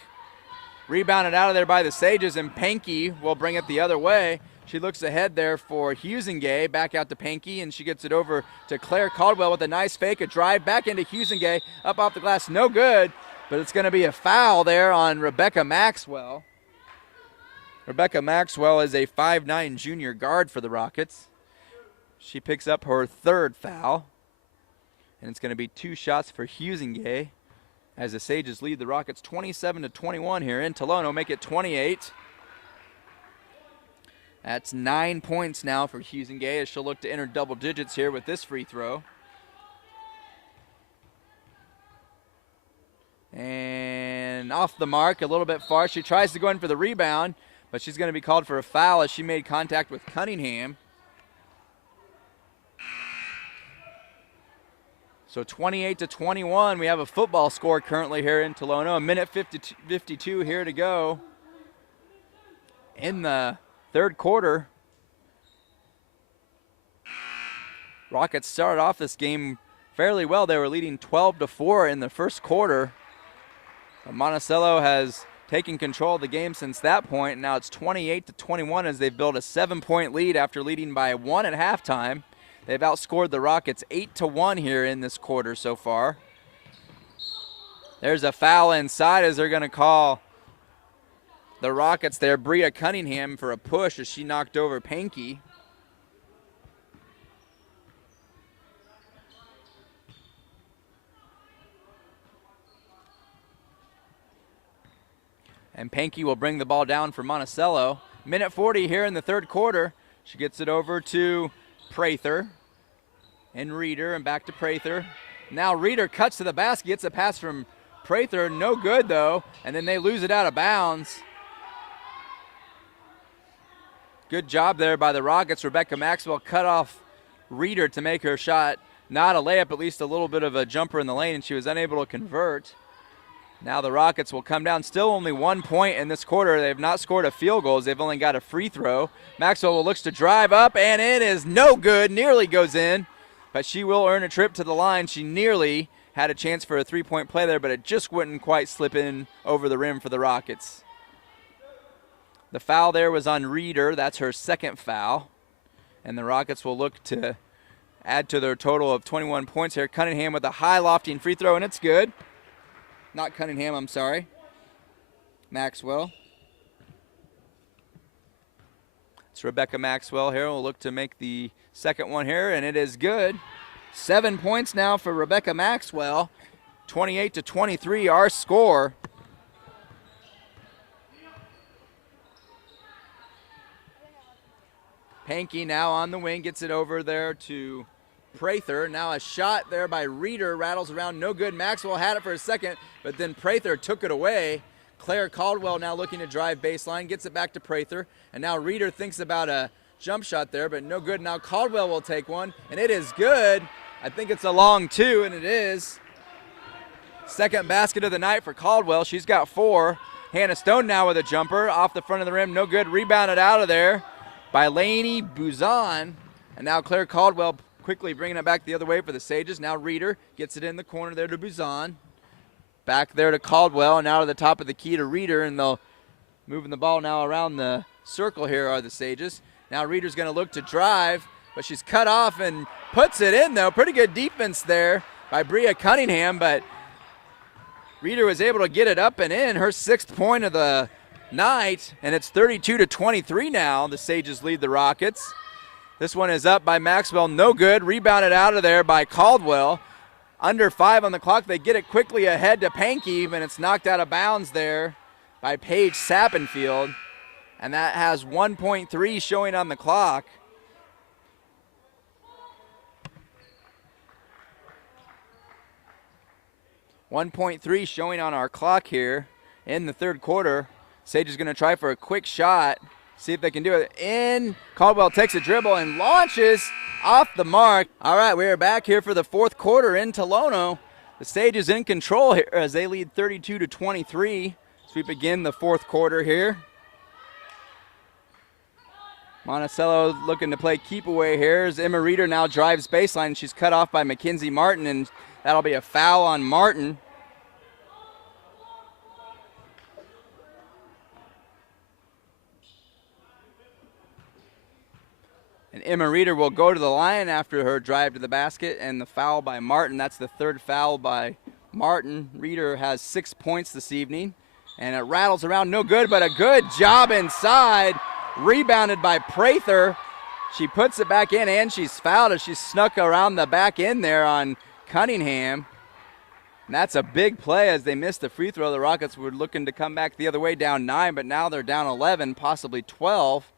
Rebounded out of there by the Sages, and Pankey will bring it the other way. She looks ahead there for Hughesengate, back out to Pankey, and she gets it over to Claire Caldwell with a nice fake, a drive back into Hughesengate, up off the glass, no good, but it's going to be a foul there on Rebecca Maxwell. Rebecca Maxwell is a 5'9" junior guard for the Rockets. She picks up her 3rd foul, and it's going to be 2 shots for Hughesengate as the Sages lead the Rockets 27-21 here in Tolono, make it 28. That's 9 points now for Hughesengate as she'll look to enter double digits here with this free throw. And off the mark, a little bit far. She tries to go in for the rebound, but she's going to be called for a foul as she made contact with Cunningham. So 28-21, we have a football score currently here in Tolono. A minute 52 here to go. in the third quarter. Rockets started off this game fairly well. They were leading 12-4 in the first quarter. But Monticello has taken control of the game since that point, and now it's 28-21 as they've built a 7-point lead after leading by 1 at halftime. They've outscored the Rockets 8-1 here in this quarter so far. There's a foul inside as they're going to call the Rockets there. Bria Cunningham for a push as she knocked over Pankey. And Pankey will bring the ball down for Monticello. Minute 40 here in the third quarter. She gets it over to Prather and Reeder, and back to Prather. Now Reeder cuts to the basket, gets a pass from Prather, no good though, and then they lose it out of bounds. Good job there by the Rockets. Rebecca Maxwell cut off Reeder to make her shot not a layup, at least a little bit of a jumper in the lane, and she was unable to convert. Now the Rockets will come down. Still only 1 point in this quarter. They have not scored a field goal. They've only got a free throw. Maxwell looks to drive up, and it is no good. Nearly goes in, but she will earn a trip to the line. She nearly had a chance for a three-point play there, but it just wouldn't quite slip in over the rim for the Rockets. The foul there was on Reeder. That's her second foul. And the Rockets will look to add to their total of 21 points here. Cunningham with a high lofting free throw, and it's good. Not Cunningham, I'm sorry. Maxwell. It's Rebecca Maxwell here. We'll look to make the second one here, and it is good. 7 points now for Rebecca Maxwell. 28-23, our score. Pankey now on the wing, gets it over there to Prather. Now a shot there by Reeder, rattles around, no good. Maxwell had it for a second, but then Prather took it away. Claire Caldwell now looking to drive baseline, gets it back to Prather, and now Reeder thinks about a jump shot there, but no good. Now Caldwell will take one, and it is good. I think it's a long two, and it is. Second basket of the night for Caldwell. She's got 4. Hannah Stone now with a jumper off the front of the rim, no good. Rebounded out of there by Lainey Buzan, and now Claire Caldwell quickly bringing it back the other way for the Sages. Now Reeder gets it in the corner there to Buzan. Back there to Caldwell, and now to the top of the key to Reeder, and they'll moving the ball now around the circle here are the Sages. Now Reeder's going to look to drive, but she's cut off and puts it in though. Pretty good defense there by Bria Cunningham, but Reeder was able to get it up and in, her 6th point of the night, and it's 32-23 now. The Sages lead the Rockets. This one is up by Maxwell, no good. Rebounded out of there by Caldwell. Under 5 on the clock. They get it quickly ahead to Pankey, and it's knocked out of bounds there by Paige Sappenfield. And that has 1.3 showing on the clock. .3 showing on our clock here in the third quarter. Sage is going to try for a quick shot. See if they can do it. In. Caldwell takes a dribble and launches off the mark. All right, we are back here for the fourth quarter in Tolono. The Sage is in control here as they lead 32-23 as we begin the fourth quarter here. Monticello looking to play keep away here as Emma Reeder now drives baseline. She's cut off by Mackenzie Martin, and that'll be a foul on Martin. And Emma Reeder will go to the line after her drive to the basket, and the foul by Martin. That's the third foul by Martin. Reeder has 6 points this evening, and it rattles around, no good, but a good job inside. Rebounded by Prather. She puts it back in, and she's fouled as she snuck around the back end there on Cunningham. And that's a big play as they missed the free throw. The Rockets were looking to come back the other way, down 9, but now they're down 11, possibly 12,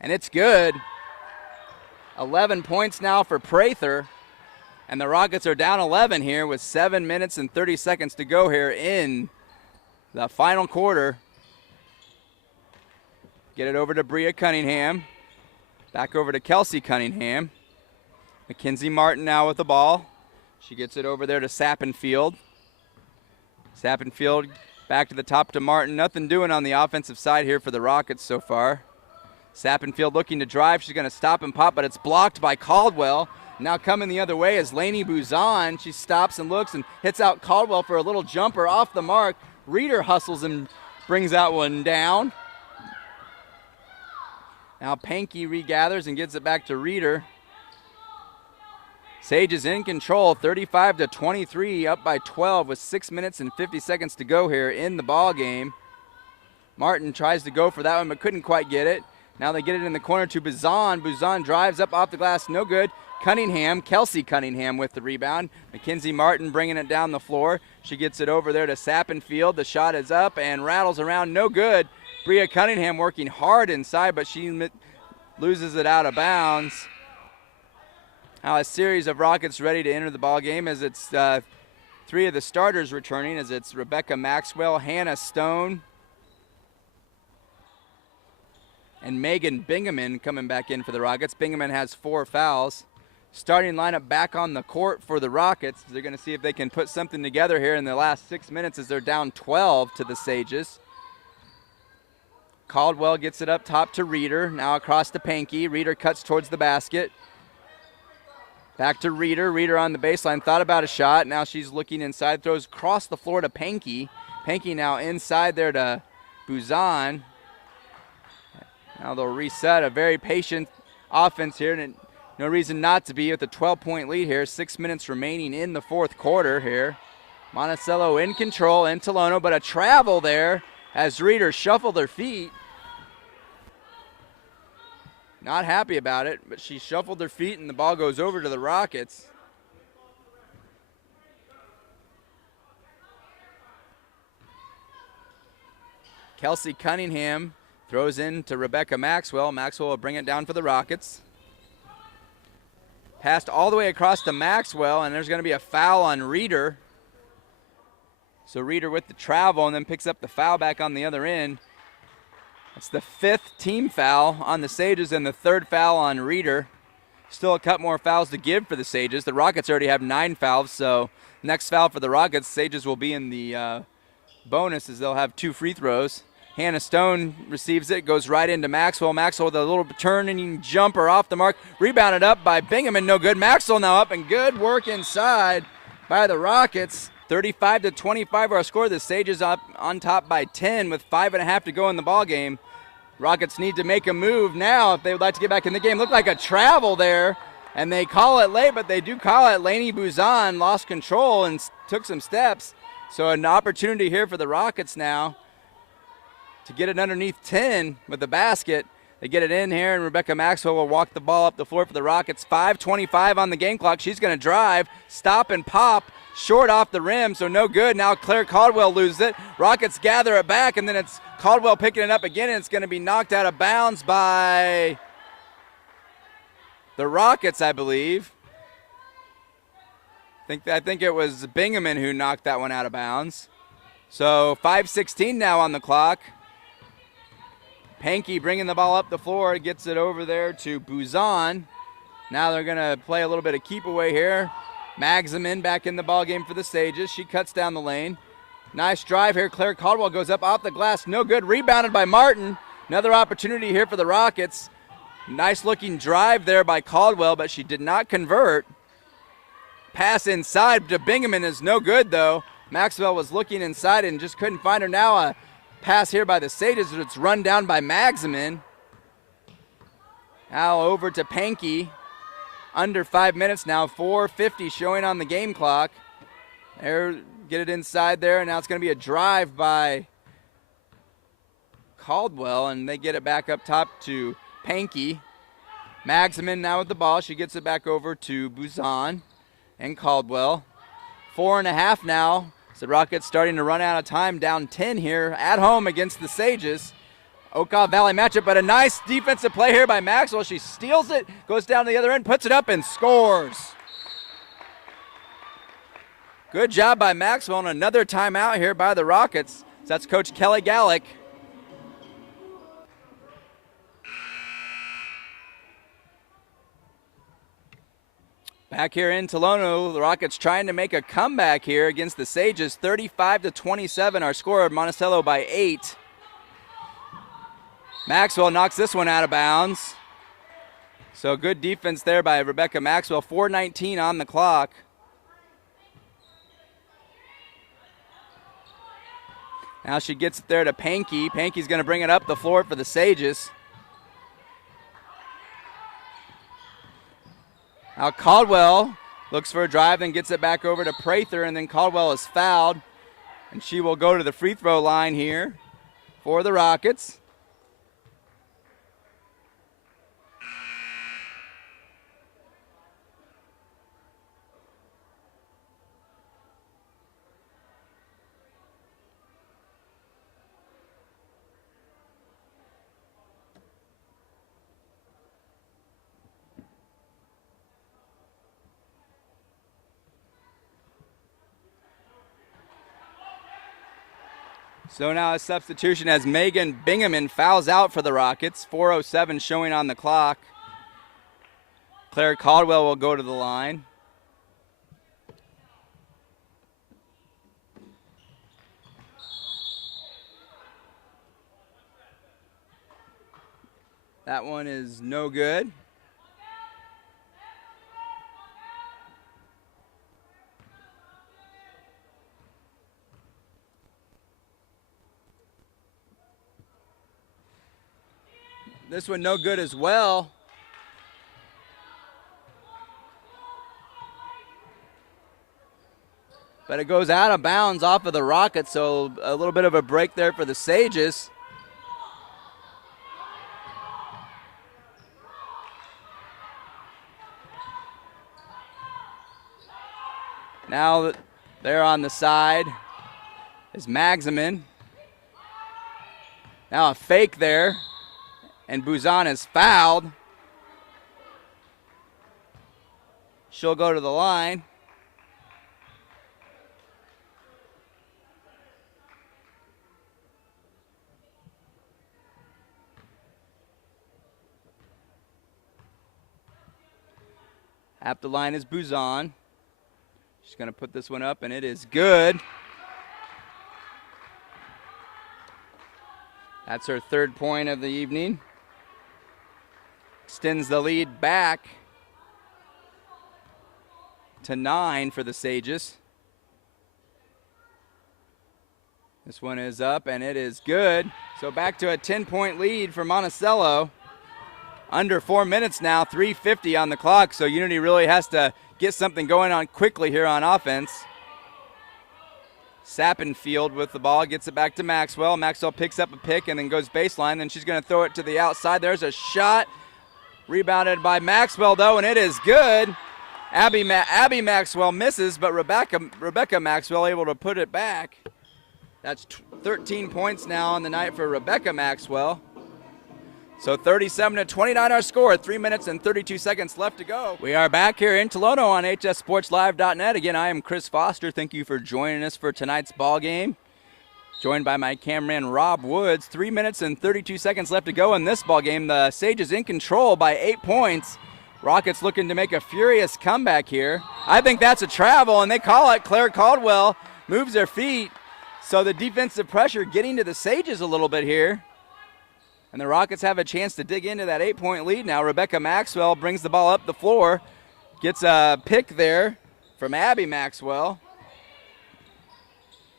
and it's good. 11 points now for Prather, and the Rockets are down 11 here with 7 minutes and 30 seconds to go here in the final quarter. Get it over to Bria Cunningham. Back over to Kelsey Cunningham. Mackenzie Martin now with the ball. She gets it over there to Sappenfield. Sappenfield Back to the top to Martin. Nothing doing on the offensive side here for the Rockets so far. Sappenfield looking to drive. She's going to stop and pop, but it's blocked by Caldwell. Now coming the other way is Lainey Buzan. She stops and looks and hits out Caldwell for a little jumper off the mark. Reeder hustles and brings that one down. Now Pankey regathers and gets it back to Reeder. Sage is in control, 35-23, up by 12 with 6 minutes and 50 seconds to go here in the ball game. Martin tries to go for that one but couldn't quite get it. Now they get it in the corner to Buzan. Buzan drives up off the glass, no good. Kelsey Cunningham with the rebound. Mackenzie Martin bringing it down the floor. She gets it over there to Sappenfield. The shot is up and rattles around, no good. Bria Cunningham working hard inside, but she loses it out of bounds. Now a series of Rockets ready to enter the ball game as it's three of the starters returning, as it's Rebecca Maxwell, Hannah Stone, and Megan Bingaman coming back in for the Rockets. Bingaman has 4 fouls. Starting lineup back on the court for the Rockets. They're going to see if they can put something together here in the last 6 minutes as they're down 12 to the Sages. Caldwell gets it up top to Reeder. Now across to Pankey. Reeder cuts towards the basket. Back to Reeder. Reeder on the baseline. Thought about a shot. Now she's looking inside. Throws across the floor to Pankey. Pankey now inside there to Buzan. Now they'll reset. A very patient offense here. And no reason not to be with a 12-point lead here. 6 minutes remaining in the fourth quarter here. Monticello in control in Tolono, but a travel there as Reeder shuffled her feet. Not happy about it, but she shuffled her feet and the ball goes over to the Rockets. Kelsey Cunningham throws in to Rebecca Maxwell. Maxwell will bring it down for the Rockets. Passed all the way across to Maxwell, and there's going to be a foul on Reeder. So Reeder with the travel and then picks up the foul back on the other end. It's the 5th team foul on the Sages and the 3rd foul on Reeder. Still a couple more fouls to give for the Sages. The Rockets already have 9 fouls, so next foul for the Rockets, Sages will be in the bonus as they'll have 2 free throws. Hannah Stone receives it, goes right into Maxwell. Maxwell with a little turning jumper off the mark. Rebounded up by Bingaman, no good. Maxwell now up, and good work inside by the Rockets. 35-25 our score. The Sages up on top by 10 with 5.5 to go in the ball game. Rockets need to make a move now if they would like to get back in the game. Looked like a travel there, and they call it late, but they do call it. Lainey Buzan lost control and took some steps. So an opportunity here for the Rockets now to get it underneath 10 with the basket. They get it in here, and Rebecca Maxwell will walk the ball up the floor for the Rockets. 5:25 on the game clock. She's going to drive, stop and pop, short off the rim, so no good. Now Claire Caldwell loses it. Rockets gather it back, and then it's Caldwell picking it up again, and it's going to be knocked out of bounds by the Rockets, I believe. I think it was Bingaman who knocked that one out of bounds. So 5:16 now on the clock. Pankey bringing the ball up the floor, gets it over there to Buzan. Now they're going to play a little bit of keep away here. Magzamin back in the ball game for the Sages. She cuts down the lane. Nice drive here. Claire Caldwell goes up off the glass. No good. Rebounded by Martin. Another opportunity here for the Rockets. Nice looking drive there by Caldwell, but she did not convert. Pass inside to Bingaman is no good, though. Maxwell was looking inside and just couldn't find her. Now a pass here by the Sages. It's run down by Magzamin. Now over to Pankey. Under 5 minutes now. 4:50 showing on the game clock. There, get it inside there, and now it's going to be a drive by Caldwell, and they get it back up top to Pankey. Magzamin now with the ball. She gets it back over to Buzan and Caldwell. 4.5 now. So the Rockets starting to run out of time, down 10 here at home against the Sages. Okaw Valley matchup, but a nice defensive play here by Maxwell. She steals it, goes down to the other end, puts it up, and scores. Good job by Maxwell, and another timeout here by the Rockets. So that's Coach Kelly Gallick. Back here in Tolono, the Rockets trying to make a comeback here against the Sages. 35-27, our score. Monticello by 8. Maxwell knocks this one out of bounds. So good defense there by Rebecca Maxwell. 4:19 on the clock. Now she gets it there to Pankey. Pankey's going to bring it up the floor for the Sages. Now Caldwell looks for a drive, then gets it back over to Prather, and then Caldwell is fouled. And she will go to the free throw line here for the Rockets. So now a substitution as Megan Bingaman fouls out for the Rockets. 4:07 showing on the clock. Claire Caldwell will go to the line. That one is no good. This one no good as well. But it goes out of bounds off of the Rockets, so a little bit of a break there for the Sages. Now they're on the side is Magsamen. Now a fake there. And Buzan is fouled. She'll go to the line. At the line is Buzan. She's going to put this one up, and it is good. That's her third point of the evening. Extends the lead back to 9 for the Sages. This one is up, and it is good. So back to a 10-point lead for Monticello. Under 4 minutes now, 3:50 on the clock, so Unity really has to get something going on quickly here on offense. Sappenfield with the ball, gets it back to Maxwell. Maxwell picks up a pick and then goes baseline, then she's going to throw it to the outside. There's a shot. Rebounded by Maxwell, though, and it is good. Abby Maxwell misses, but Rebecca Maxwell able to put it back. That's 13 points now on the night for Rebecca Maxwell. So 37-29 our score, 3 minutes and 32 seconds left to go. We are back here in Tolono on HSSPORTSLIVE.NET. Again, I am Chris Foster. Thank you for joining us for tonight's ball game. Joined by my cameraman Rob Woods. 3 minutes and 32 seconds left to go in this ball game. The Sages in control by 8 points. Rockets looking to make a furious comeback here. I think that's a travel, and they call it. Claire Caldwell moves her feet. So the defensive pressure getting to the Sages a little bit here. And the Rockets have a chance to dig into that 8-point lead now. Rebecca Maxwell brings the ball up the floor. Gets a pick there from Abby Maxwell.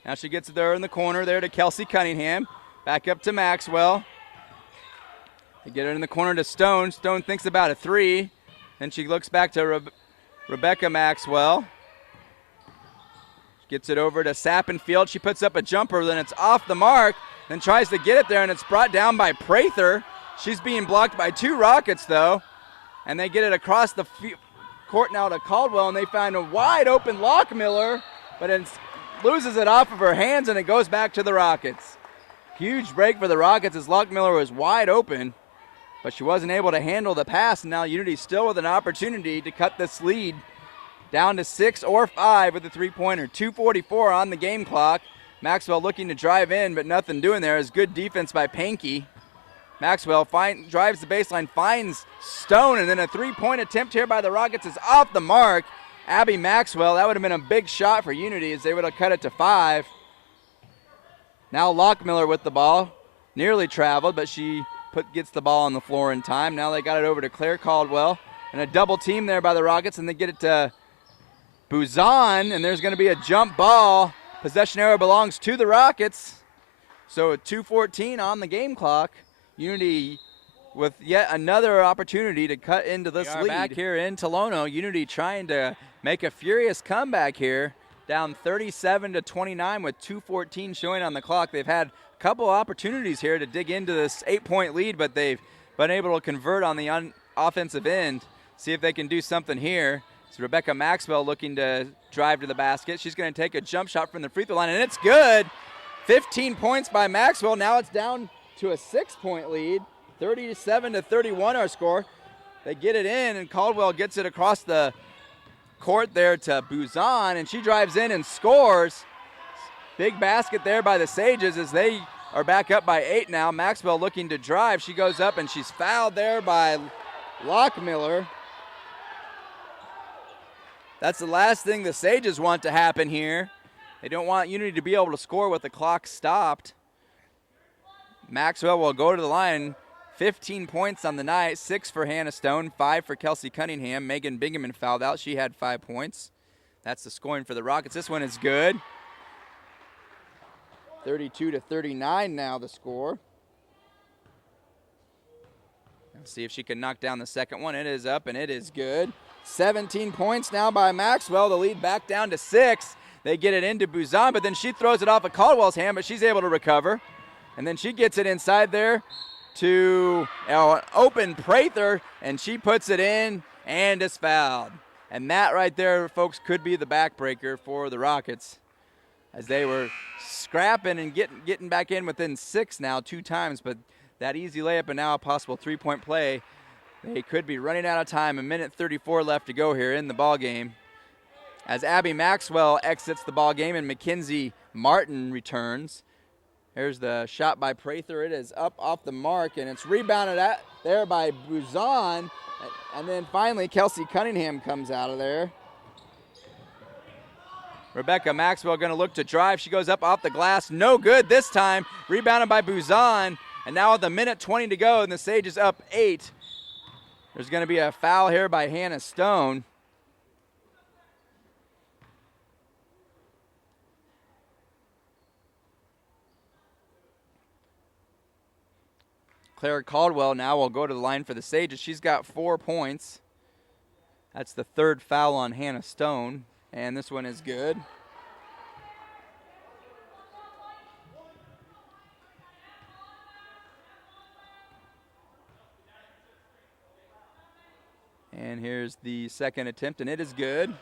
Now she gets it there in the corner there to Kelsey Cunningham. Back up to Maxwell. They get it in the corner to Stone. Stone thinks about a three. Then she looks back to Rebecca Maxwell. Gets it over to Sappenfield. She puts up a jumper, then it's off the mark. Then tries to get it there, and it's brought down by Prather. She's being blocked by 2 Rockets, though. And they get it across the court now to Caldwell, and they find a wide open Lockmiller, but it loses it off of her hands, and it goes back to the Rockets. Huge break for the Rockets as Lockmiller was wide open, but she wasn't able to handle the pass, and now Unity still with an opportunity to cut this lead down to 6 or 5 with a three-pointer. 2:44 on the game clock. Maxwell looking to drive in, but nothing doing there. Is good defense by Pankey. Maxwell drives the baseline, finds Stone, and then a three-point attempt here by the Rockets is off the mark. Abby Maxwell, that would have been a big shot for Unity as they would have cut it to 5. Now Lockmiller with the ball. Nearly traveled, but she gets the ball on the floor in time. Now they got it over to Claire Caldwell. And a double team there by the Rockets, and they get it to Buzan, and there's going to be a jump ball. Possession arrow belongs to the Rockets. So at 2:14 on the game clock, Unity with yet another opportunity to cut into this lead. Back here in Tolono, Unity trying to make a furious comeback here, down 37-29 with 2:14 showing on the clock. They've had a couple opportunities here to dig into this 8-point lead, but they've been able to convert on the offensive end. See if they can do something here. It's Rebecca Maxwell looking to drive to the basket. She's going to take a jump shot from the free throw line, and it's good. 15 points by Maxwell. Now it's down to a 6-point lead. 37-31 our score. They get it in, and Caldwell gets it across the court there to Buzan, and she drives in and scores. Big basket there by the Sages as they are back up by 8 now. Maxwell looking to drive. She goes up, and she's fouled there by Lockmiller. That's the last thing the Sages want to happen here. They don't want Unity to be able to score with the clock stopped. Maxwell will go to the line. 15 points on the night, 6 for Hannah Stone, 5 for Kelsey Cunningham. Megan Bingaman fouled out. She had 5 points. That's the scoring for the Rockets. This one is good. 32-39 now the score. Let's see if she can knock down the second one. It is up, and it is good. 17 points now by Maxwell. The lead back down to 6. They get it into Buzan, but then she throws it off of Caldwell's hand, but she's able to recover. And then she gets it inside there to open Prather, and she puts it in and is fouled. And that right there, folks, could be the backbreaker for the Rockets as they were scrapping and getting back in within 6 now 2 times, but that easy layup and now a possible 3-point play. They could be running out of time. 1:34 left to go here in the ball game. As Abby Maxwell exits the ball game and Mackenzie Martin returns. Here's the shot by Prather. It is up off the mark, and it's rebounded there by Buzan. And then finally Kelsey Cunningham comes out of there. Rebecca Maxwell going to look to drive. She goes up off the glass. No good this time. Rebounded by Buzan. And now with 1:20 to go, and the Sages up 8. There's going to be a foul here by Hannah Stone. Claire Caldwell now will go to the line for the Sages. She's got 4 points. That's the 3rd foul on Hannah Stone, and this one is good. And here's the second attempt, and it is good.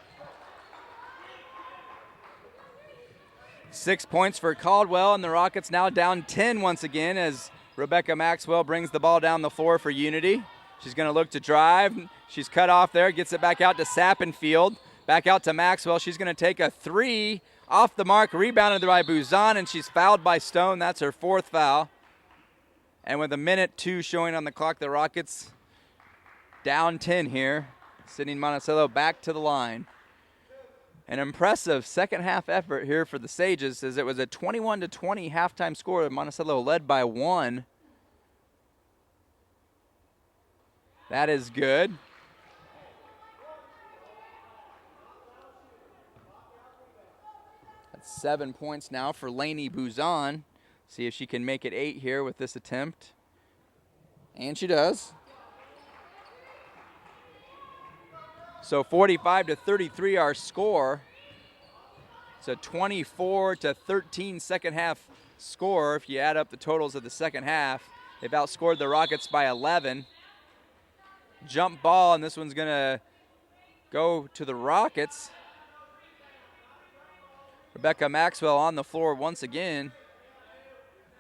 6 points for Caldwell, and the Rockets now down 10 once again as Rebecca Maxwell brings the ball down the floor for Unity. She's going to look to drive. She's cut off there, gets it back out to Sappenfield. Back out to Maxwell. She's going to take a 3 off the mark, rebounded by Buzan, and she's fouled by Stone. That's her 4th foul. And with 1:02 showing on the clock, the Rockets down 10 here, sending Monticello back to the line. An impressive second half effort here for the Sages as it was a 21-20 halftime score. Monticello led by 1. That is good. That's 7 points now for Lainey Buzan. See if she can make it 8 here with this attempt. And she does. So 45-33 our score. It's a 24-13 second half score if you add up the totals of the second half. They've outscored the Rockets by 11. Jump ball, and this one's going to go to the Rockets. Rebecca Maxwell on the floor once again.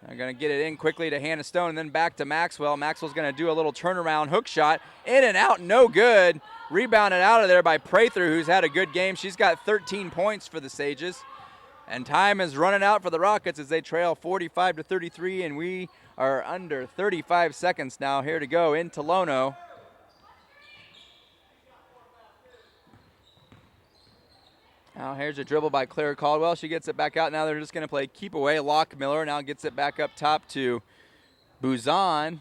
They're going to get it in quickly to Hannah Stone and then back to Maxwell. Maxwell's going to do a little turnaround hook shot. In and out, no good. Rebounded out of there by Prather, who's had a good game. She's got 13 points for the Sages And time is running out for the Rockets as they trail 45-33, and we are under 35 seconds now here to go into Lono. Now here's a dribble by Claire Caldwell. She gets it back out. Now they're just going to play keep away. Lockmiller now gets it back up top to Buzan.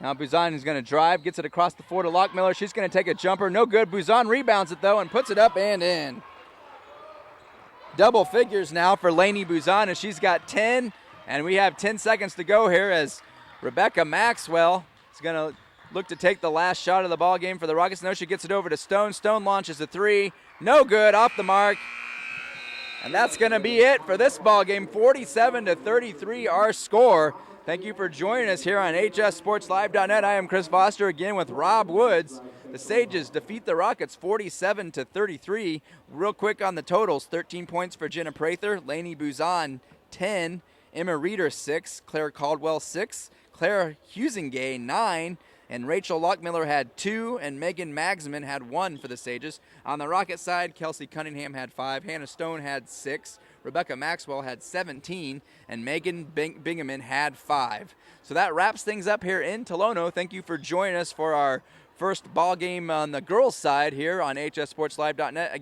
Now Buzan is going to drive, gets it across the floor to Lockmiller. She's going to take a jumper. No good. Buzan rebounds it, though, and puts it up and in. Double figures now for Lainey Buzan as she's got 10, and we have 10 seconds to go here as Rebecca Maxwell is going to look to take the last shot of the ball game for the Rockets. No, she gets it over to Stone. Stone launches a three. No good, off the mark. And that's going to be it for this ball game. 47-33 our score. Thank you for joining us here on HSSPORTSLIVE.NET. I am Chris Foster again with Rob Woods. The Sages defeat the Rockets 47-33. Real quick on the totals, 13 points for Jenna Prather, Lainey Buzan 10, Emma Reeder 6, Claire Caldwell 6, Claire Husingay 9, and Rachel Lockmiller had 2, and Megan Magsman had 1 for the Sages. On the Rocket side, Kelsey Cunningham had 5, Hannah Stone had 6, Rebecca Maxwell had 17, and Megan Bingaman had 5. So that wraps things up here in Tolono. Thank you for joining us for our first ball game on the girls' side here on HSSPORTSLIVE.NET.